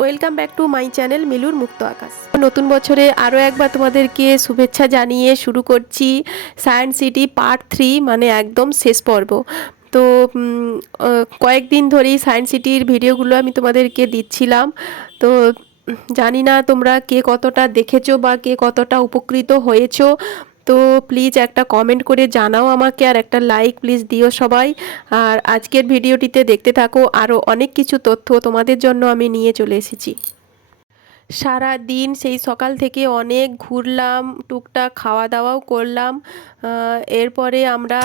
Welcome back to my channel মিলুর মুক্ত আকাশ। নতুন বছরে আরও একবার তোমাদেরকে শুভেচ্ছা জানিয়ে শুরু করছি সায়েন্স সিটি পার্ট থ্রি মানে একদম শেষ পর্ব। তো কয়েকদিন ধরেই সায়েন্স সিটির ভিডিওগুলো আমি তোমাদেরকে দিচ্ছিলাম। তো জানি না তোমরা কে কতটা দেখেছ বা কে কতটা উপকৃত হয়েছো। তো প্লিজ একটা কমেন্ট করে জানাও আমাকে আর একটা লাইক প্লিজ দিও সবাই। আর আজকের ভিডিওটিতে দেখতে থাকো আরও অনেক কিছু তথ্য তোমাদের জন্য আমি নিয়ে চলে এসেছি। সারা দিন সেই সকাল থেকে অনেক ঘুরলাম, টুকটাক খাওয়া দাওয়াও করলাম এরপরে আমরা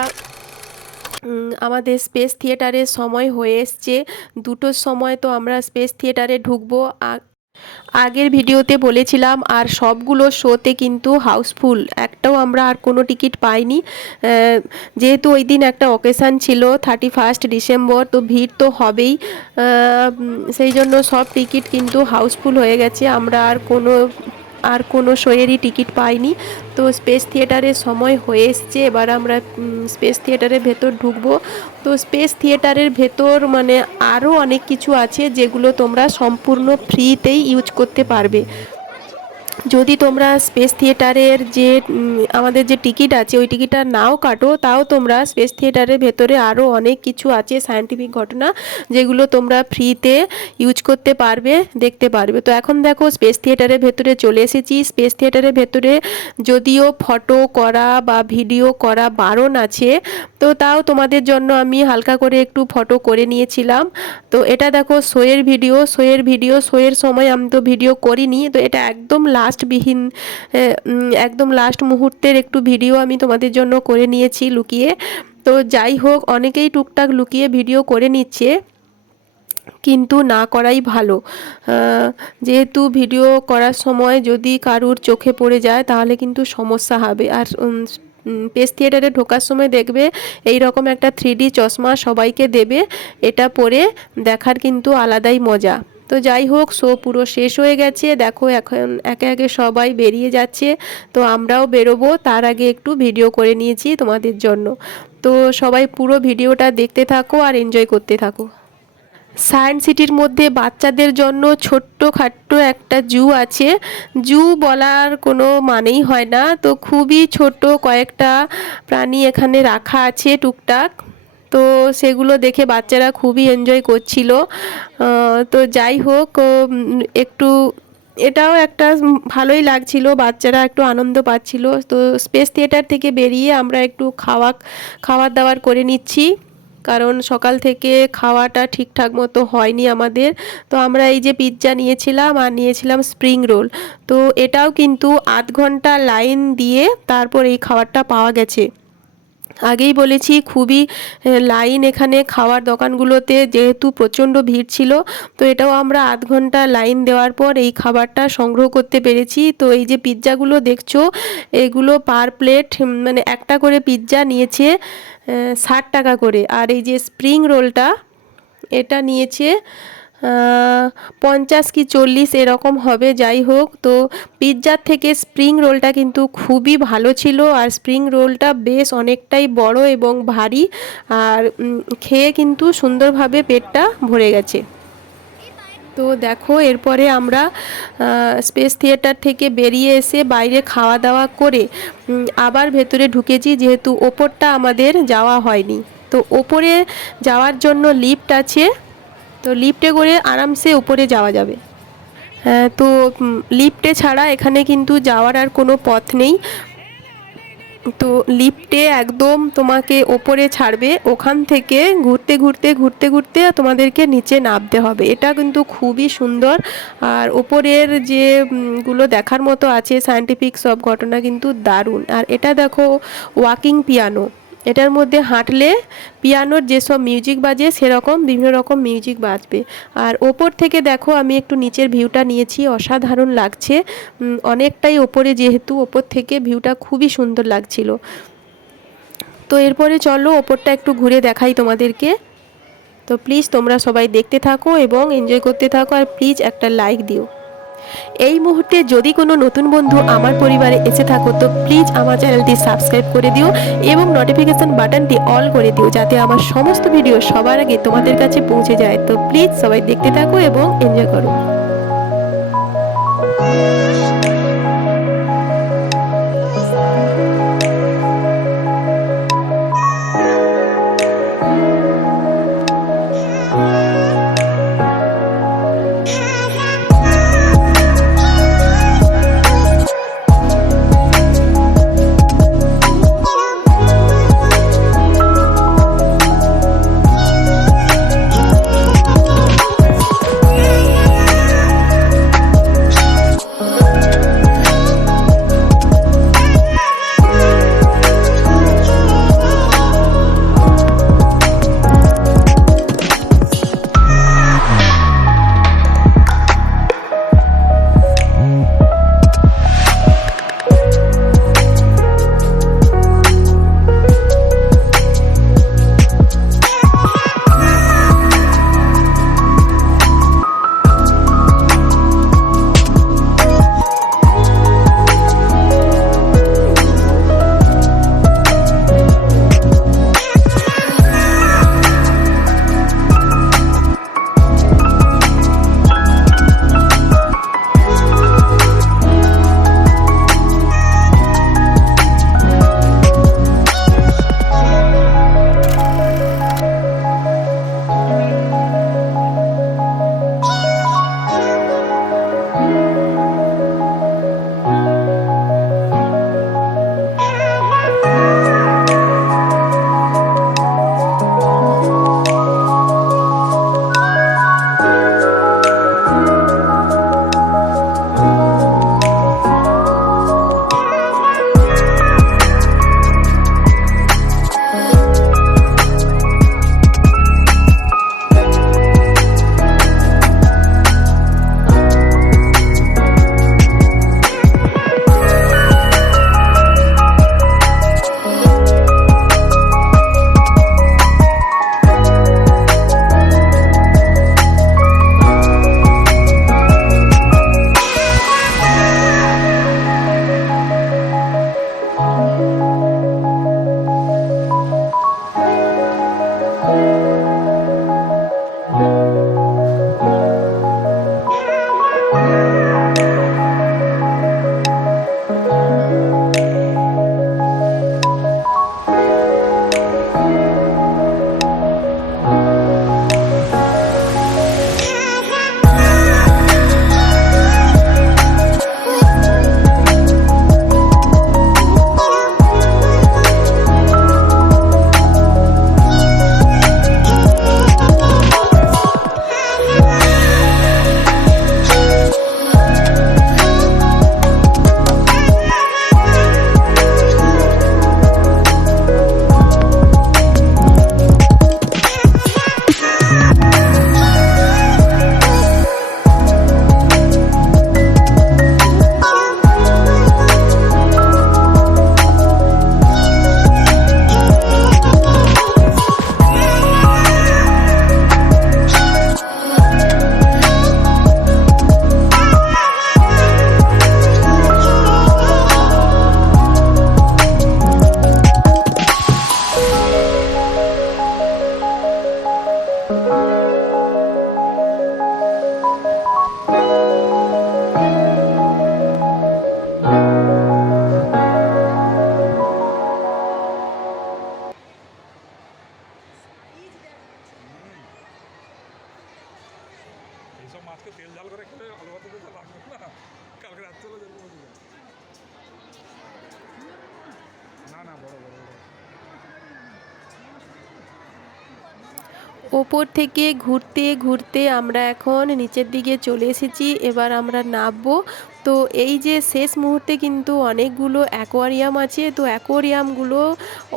আমাদের স্পেস থিয়েটারের সময় হয়ে এসছে। দুটোর সময় তো আমরা স্পেস থিয়েটারে ঢুকবো। আগের ভিডিওতে বলেছিলাম, আর সবগুলো শোতে কিন্তু হাউসফুল। একটাও আমরা আর কোনো টিকিট পাইনি। যেহেতু ওই দিন একটা অকেশান ছিল থার্টি ফার্স্ট ডিসেম্বর, তো ভিড় তো হবেই। সেই জন্য সব টিকিট কিন্তু হাউসফুল হয়ে গেছে। আমরা আর কোনো আর কোনো শোয়েরই টিকিট পাইনি। তো স্পেস থিয়েটারের সময় হয়ে এসছে, এবার আমরা স্পেস থিয়েটারের ভেতর ঢুকবো। তো স্পেস থিয়েটারের ভেতর মানে আরও অনেক কিছু আছে যেগুলো তোমরা সম্পূর্ণ ফ্রিতেই ইউজ করতে পারবে। যদি তোমরা স্পেস থিয়েটারের যে আমাদের যে টিকিট আছে, ওই টিকিটটা নাও কাটো, তাও তোমরা স্পেস থিয়েটারের ভেতরে আরও অনেক কিছু আছে সায়েন্টিফিক ঘটনা, যেগুলো তোমরা ফ্রিতে ইউজ করতে পারবে, দেখতে পারবে। তো এখন দেখো স্পেস থিয়েটারের ভেতরে চলে এসেছি। স্পেস থিয়েটারের ভেতরে যদিও ফটো করা বা ভিডিও করা বারণ আছে, তো তাও তোমাদের জন্য আমি হালকা করে একটু ফটো করে নিয়েছিলাম। তো এটা দেখো শোয়ের ভিডিও শোয়ের ভিডিও শোয়ের সময় আমি তো ভিডিও করিনি, তো এটা একদম লাস্টবিহীন একদম লাস্ট মুহূর্তের একটু ভিডিও আমি তোমাদের জন্য করে নিয়েছি লুকিয়ে। তো যাই হোক, অনেকেই টুকটাক লুকিয়ে ভিডিও করে নিচ্ছে, কিন্তু না করাই ভালো। যেহেতু ভিডিও করার সময় যদি কারুর চোখে পড়ে যায়, তাহলে কিন্তু সমস্যা হবে। আর পেস থিয়েটারে ঢোকার সময় দেখবে এই রকম একটা থ্রি চশমা সবাইকে দেবে, এটা পরে দেখার কিন্তু আলাদাই মজা। তো যাই হোক, শো পুরো শেষ হয়ে গেছে। দেখো, এখন একে একে সবাই বেরিয়ে যাচ্ছে। তো আমরাও বেরোবো। তার আগে একটু ভিডিও করে নিয়েছি তোমাদের জন্য। তো সবাই পুরো ভিডিওটা দেখতে থাকো আর এনজয় করতে থাকো। সায়েন্স সিটির মধ্যে বাচ্চাদের জন্য ছোট্ট খাট্ট একটা জু আছে। জু বলার কোনো মানেই হয় না। তো খুবই ছোট কয়েকটা প্রাণী এখানে রাখা আছে টুকটাক। তো সেগুলো দেখে বাচ্চারা খুবই এনজয় করছিল। তো যাই হোক একটু, এটাও একটা ভালোই লাগছিল, বাচ্চারা একটু আনন্দ পাচ্ছিল। তো স্পেস থিয়েটার থেকে বেরিয়ে আমরা একটু খাওয়া খাবার দাবার করে নিচ্ছি। কারণ সকাল থেকে খাওয়াটা ঠিকঠাক মতো হয়নি আমাদের। তো আমরা এই যে পিৎজা নিয়েছিলাম আর নিয়েছিলাম স্প্রিং রোল তো এটাও কিন্তু আধ ঘণ্টা লাইন দিয়ে তারপর এই খাবারটা পাওয়া গেছে। আগেই বলেছি, খুবই লাইন এখানে খাওয়ার দোকানগুলোতে যেহেতু প্রচণ্ড ভিড় ছিল, তো এটাও আমরা আধ ঘণ্টা লাইন দেওয়ার পর এই খাবারটা সংগ্রহ করতে পেরেছি। তো এই যে পিৎজাগুলো দেখছ, এগুলো পার প্লেট মানে একটা করে পিৎজা নিয়েছে ষাট টাকা করে। আর এই যে স্প্রিং রোলটা, এটা নিয়েছে পঞ্চাশ কি চল্লিশ এরকম হবে, যাই হোক। তো পিৎজার থেকে স্প্রিং রোলটা কিন্তু খুবই ভালো ছিল আর স্প্রিং রোলটা বেশ অনেকটাই বড় এবং ভারী। আর খেয়ে কিন্তু সুন্দরভাবে পেটটা ভরে গেছে। তো দেখো, এরপরে আমরা স্পেস থিয়েটার থেকে বেরিয়ে এসে বাইরে খাওয়া দাওয়া করে আবার ভেতরে ঢুকেছি, যেহেতু ওপরটা আমাদের যাওয়া হয়নি। তো ওপরে যাওয়ার জন্য লিফট আছে। তো লিফটে করে আরামসে উপরে যাওয়া যাবে। হ্যাঁ তো লিফটে ছাড়া এখানে কিন্তু যাওয়ার আর কোনো পথ নেই। তো লিফটে একদম তোমাকে ওপরে ছাড়বে ওখান থেকে ঘুরতে ঘুরতে ঘুরতে ঘুরতে তোমাদেরকে নিচে নামতে হবে। এটা কিন্তু খুবই সুন্দর। আর ওপরের যে উম, গুলো দেখার মতো আছে সায়েন্টিফিক সব ঘটনা কিন্তু দারুণ। আর এটা দেখো ওয়াকিং পিয়ানো এটার মধ্যে হাঁটলে পিয়ানোর যেসব মিউজিক বাজে, সেরকম বিভিন্ন রকম মিউজিক বাজবে। আর ওপর থেকে দেখো, আমি একটু নিচের ভিউটা নিয়েছি, অসাধারণ লাগছে। অনেকটাই ওপরে যেহেতু, ওপর থেকে ভিউটা খুবই সুন্দর লাগছিল। তো এরপরে চলো, ওপরটা একটু ঘুরে দেখাই তোমাদেরকে। তো প্লিজ তোমরা সবাই দেখতে থাকো এবং এনজয় করতে থাকো, আর প্লিজ একটা লাইক দিও। এই মুহূর্তে যদি কোনো নতুন বন্ধু আমার পরিবারে এসে থাকো, তো প্লিজ আমার চ্যানেলটি সাবস্ক্রাইব করে দিও এবং নোটিফিকেশান বাটনটি অল করে দিও যাতে আমার সমস্ত ভিডিও সবার আগে তোমাদের কাছে পৌঁছে যায়। তো প্লিজ সবাই দেখতে থাকো এবং এনজয় করো। মাছকে তেল ঝাল করে খেলে আলু ভাতে তো লাগবে না। কালকে রাত্রে যেরকম হয়ে না না বড় বড়। ওপর থেকে ঘুরতে ঘুরতে আমরা এখন নিচের দিকে চলে এসেছি। এবার আমরা নামবো তো এই যে শেষ মুহূর্তে কিন্তু অনেকগুলো অ্যাকোয়ারিয়াম আছে, তো অ্যাকোয়ারিয়ামগুলো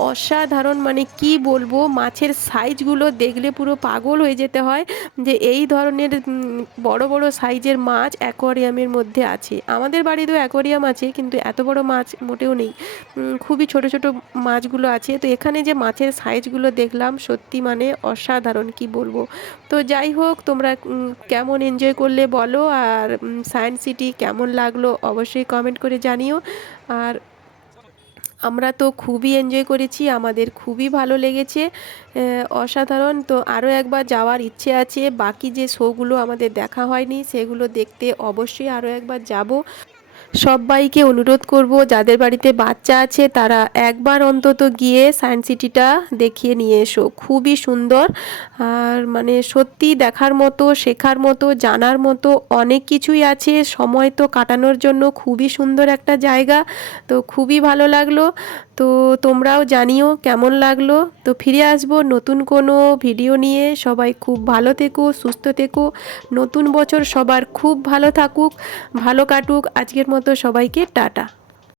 অসাধারণ মানে কি বলব, মাছের সাইজগুলো দেখলে পুরো পাগল হয়ে যেতে হয় যে এই ধরনের বড় বড় সাইজের মাছ অ্যাকোয়ারিয়ামের মধ্যে আছে। আমাদের বাড়িতেও অ্যাকোয়ারিয়াম আছে কিন্তু এত বড় মাছ মোটেও নেই। খুবই ছোট ছোট মাছগুলো আছে। তো এখানে যে মাছের সাইজগুলো দেখলাম সত্যি মানে অসাধারণ কি বলব। তো যাই হোক, তোমরা কেমন এনজয় করলে বলো আর সায়েন্স সিটি কেমন লাগল অবশ্যই কমেন্ট করে জানিও। আর আমরা তো খুবই এনজয় করেছি, আমাদের খুবই ভালো লেগেছে অসাধারণ। তো আরও একবার যাওয়ার ইচ্ছে আছে, বাকি যে শোগুলো আমাদের দেখা হয়নি, সেগুলো দেখতে অবশ্যই আরও একবার যাব। সবাইকে অনুরোধ করব, যাদের বাড়িতে বাচ্চা আছে, তারা একবার অন্তত গিয়ে সায়েন্স সিটিটা দেখিয়ে নিয়ে এসো। খুবই সুন্দর, আর মানে সত্যি দেখার মতো, শেখার মতো, জানার মতো অনেক কিছুই আছে। সময় তো কাটানোর জন্য খুবই সুন্দর একটা জায়গা, তো খুবই ভালো লাগল। তো তোমরাও জানিও কেমন লাগল। তো ফিরে আসব নতুন কোনো ভিডিও নিয়ে। সবাই খুব ভালো থেকো, সুস্থ থেকো। নতুন বছর সবার খুব ভালো থাকুক, ভালো কাটুক। আজকের মতো সবাইকে টাটা।